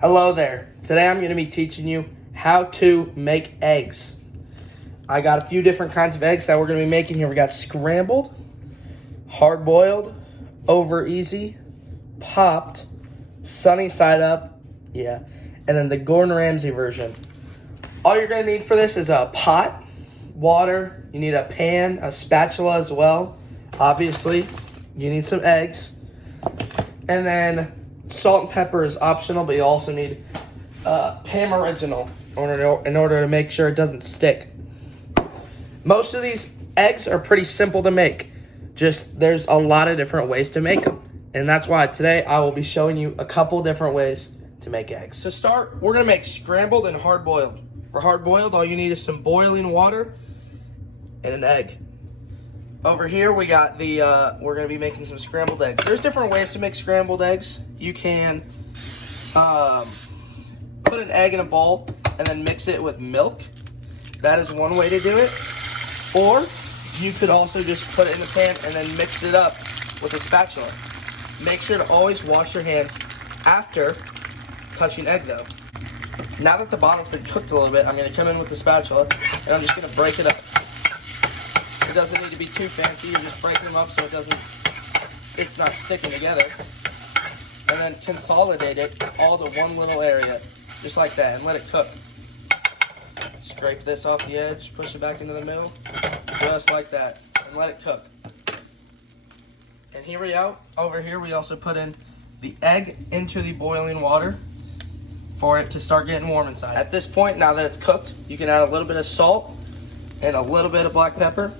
Hello there. Today I'm going to be teaching you how to make eggs. I got a few different kinds of eggs that we're going to be making here. We got scrambled, hard-boiled, over easy, popped, sunny side up, and then the Gordon Ramsay version. All you're going to need for this is a pot, water, you need a pan, a spatula as well. Obviously, you need some eggs, and then salt and pepper is optional, but you also need Pam Original in order to make sure it doesn't stick. Most of these eggs are pretty simple to make. Just there's a lot of different ways to make them. And that's why today I will be showing you a couple different ways to make eggs. To start, we're going to make scrambled and hard-boiled. For hard-boiled, all you need is some boiling water and an egg. Over here, we got we're going to be making some scrambled eggs. There's different ways to make scrambled eggs. You can put an egg in a bowl and then mix it with milk. That is one way to do it. Or you could also just put it in the pan and then mix it up with a spatula. Make sure to always wash your hands after touching egg though. Now that the bottom's been cooked a little bit, I'm going to come in with the spatula and I'm just going to break it up. It doesn't need to be too fancy, you're just breaking them up so it's not sticking together. And then consolidate it all to one little area, just like that, and let it cook. Scrape this off the edge, push it back into the middle, just like that, and let it cook. And here we go, over here we also put in the egg into the boiling water for it to start getting warm inside. At this point, now that it's cooked, you can add a little bit of salt and a little bit of black pepper.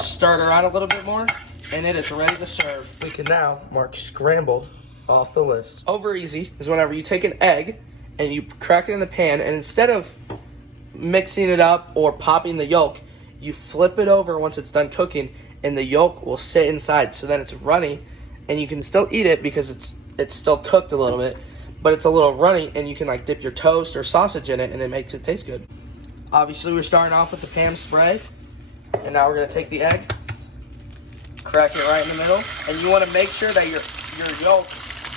Stir it around a little bit more, and it is ready to serve. We can now mark scrambled off the list. Over easy is whenever you take an egg and you crack it in the pan, and instead of mixing it up or popping the yolk, you flip it over once it's done cooking, and the yolk will sit inside. So then it's runny, and you can still eat it because it's still cooked a little bit, but it's a little runny, and you can like dip your toast or sausage in it, and it makes it taste good. Obviously, we're starting off with the Pam spray. And now we're going to take the egg, crack it right in the middle, and you want to make sure that your yolk,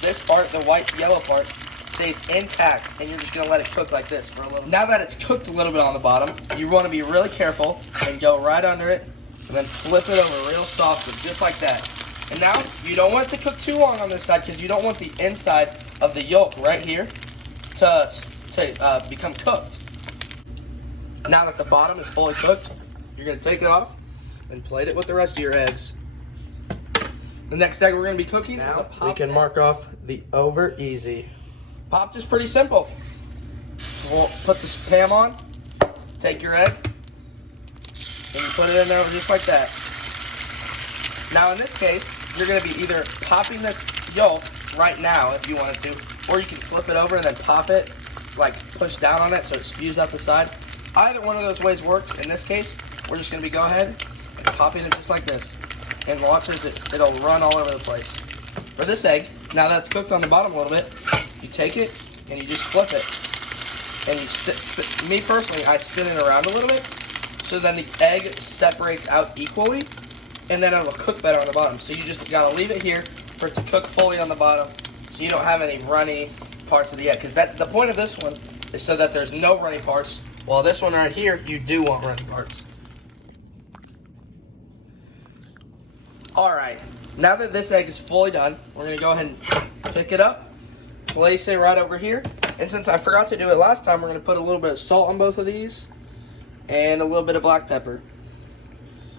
this part, the white yellow part, stays intact, and you're just going to let it cook like this for a little. Now that it's cooked a little bit on the bottom, you want to be really careful and go right under it, and then flip it over real softly, just like that. And now, you don't want it to cook too long on this side, because you don't want the inside of the yolk right here to become cooked. Now that the bottom is fully cooked, you're going to take it off and plate it with the rest of your eggs. The next egg we're going to be cooking is a popped. We can mark off the over easy. Popped is pretty simple. We'll put this Pam on, take your egg, and you put it in there just like that. Now in this case, you're going to be either popping this yolk right now if you wanted to, or you can flip it over and then pop it, like push down on it so it spews out the side. Either one of those ways works. In this case, we're just going to go ahead and popping it just like this. And watch as it'll run all over the place. For this egg, now that it's cooked on the bottom a little bit, you take it and you just flip it. And you me personally, I spin it around a little bit so then the egg separates out equally, and then it'll cook better on the bottom. So you just got to leave it here for it to cook fully on the bottom so you don't have any runny parts of the egg. Because the point of this one is so that there's no runny parts. While this one right here, you do want runny parts. Alright, now that this egg is fully done, we're going to go ahead and pick it up, place it right over here. And since I forgot to do it last time, we're going to put a little bit of salt on both of these and a little bit of black pepper.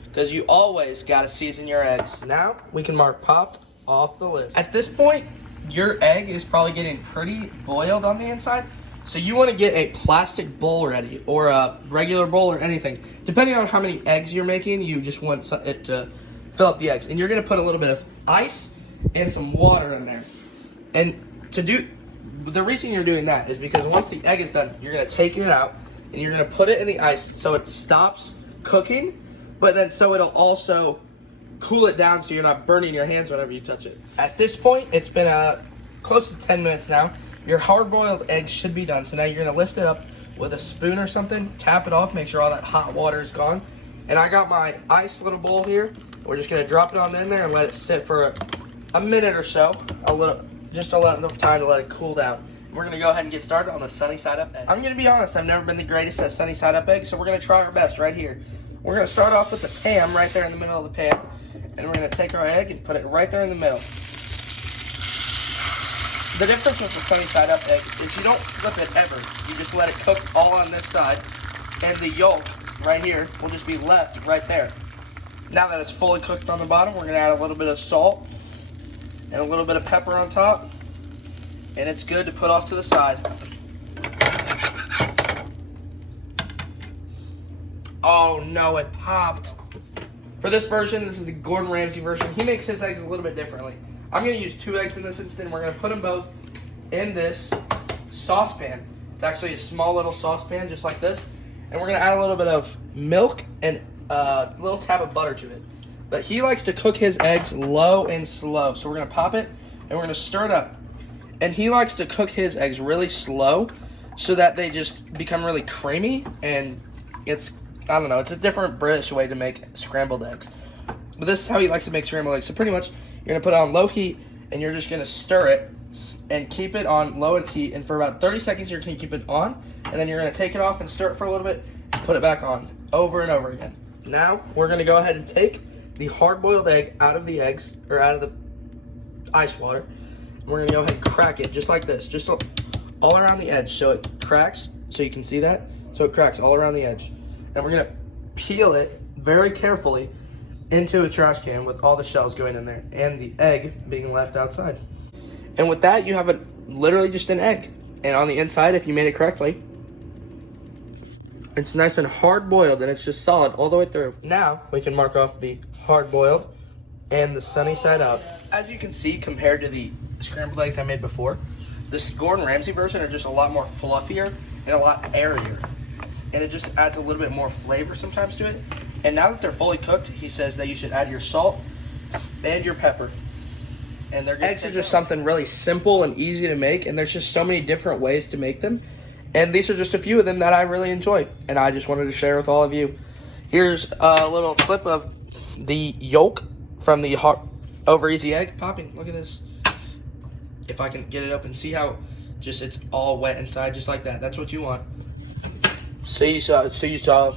Because you always got to season your eggs. Now, we can mark popped off the list. At this point, your egg is probably getting pretty boiled on the inside. So you want to get a plastic bowl ready, or a regular bowl or anything. Depending on how many eggs you're making, you just want it to fill up the eggs. And you're going to put a little bit of ice and some water in there. And the reason you're doing that is because once the egg is done, you're going to take it out and you're going to put it in the ice so it stops cooking, but then so it'll also cool it down so you're not burning your hands whenever you touch it. At this point, it's been close to 10 minutes now. Your hard-boiled eggs should be done. So now you're going to lift it up with a spoon or something, tap it off, make sure all that hot water is gone. And I got my ice little bowl here. We're just going to drop it on in there and let it sit for a minute or so, just enough time to let it cool down. We're gonna go ahead and get started on the sunny side up egg. I'm gonna be honest, I've never been the greatest at sunny side up eggs, so we're gonna try our best right here. We're gonna start off with the pan right there in the middle of the pan, and we're gonna take our egg and put it right there in the middle. The difference with the sunny side up egg is you don't flip it ever. You just let it cook all on this side, and the yolk right here will just be left right there. Now that it's fully cooked on the bottom, we're gonna add a little bit of salt and a little bit of pepper on top, and it's good to put off to the side. Oh no, it popped. For this version, this is the Gordon Ramsay version. He makes his eggs a little bit differently. I'm gonna use 2 eggs in this instant. We're gonna put them both in this saucepan. It's actually a small little saucepan just like this. And we're gonna add a little bit of milk and a little tab of butter to it. But he likes to cook his eggs low and slow. So we're gonna pop it and we're gonna stir it up. And he likes to cook his eggs really slow so that they just become really creamy, and it's, I don't know, it's a different British way to make scrambled eggs. But this is how he likes to make scrambled eggs. So pretty much you're gonna put it on low heat and you're just gonna stir it and keep it on low heat, and for about 30 seconds you're gonna keep it on, and then you're gonna take it off and stir it for a little bit and put it back on over and over again. Now we're gonna go ahead and take the hard-boiled egg out of the eggs, or out of the ice water. We're gonna go ahead and crack it just like this, just all around the edge, so it cracks, so you can see that, so it cracks all around the edge. And we're gonna peel it very carefully into a trash can with all the shells going in there and the egg being left outside. And with that, you have literally just an egg. And on the inside, if you made it correctly, it's nice and hard-boiled, and it's just solid all the way through. Now we can mark off the hard-boiled and the sunny side up. As you can see, compared to the scrambled eggs I made before, this Gordon Ramsay version are just a lot more fluffier and a lot airier, and it just adds a little bit more flavor sometimes to it. And now that they're fully cooked, he says that you should add your salt and your pepper. And their eggs are just something really simple and easy to make, and there's just so many different ways to make them. And these are just a few of them that I really enjoy, and I just wanted to share with all of you. Here's a little clip of the yolk from the over easy egg popping. Look at this. If I can get it open, see how just it's all wet inside, just like that. That's what you want. So you saw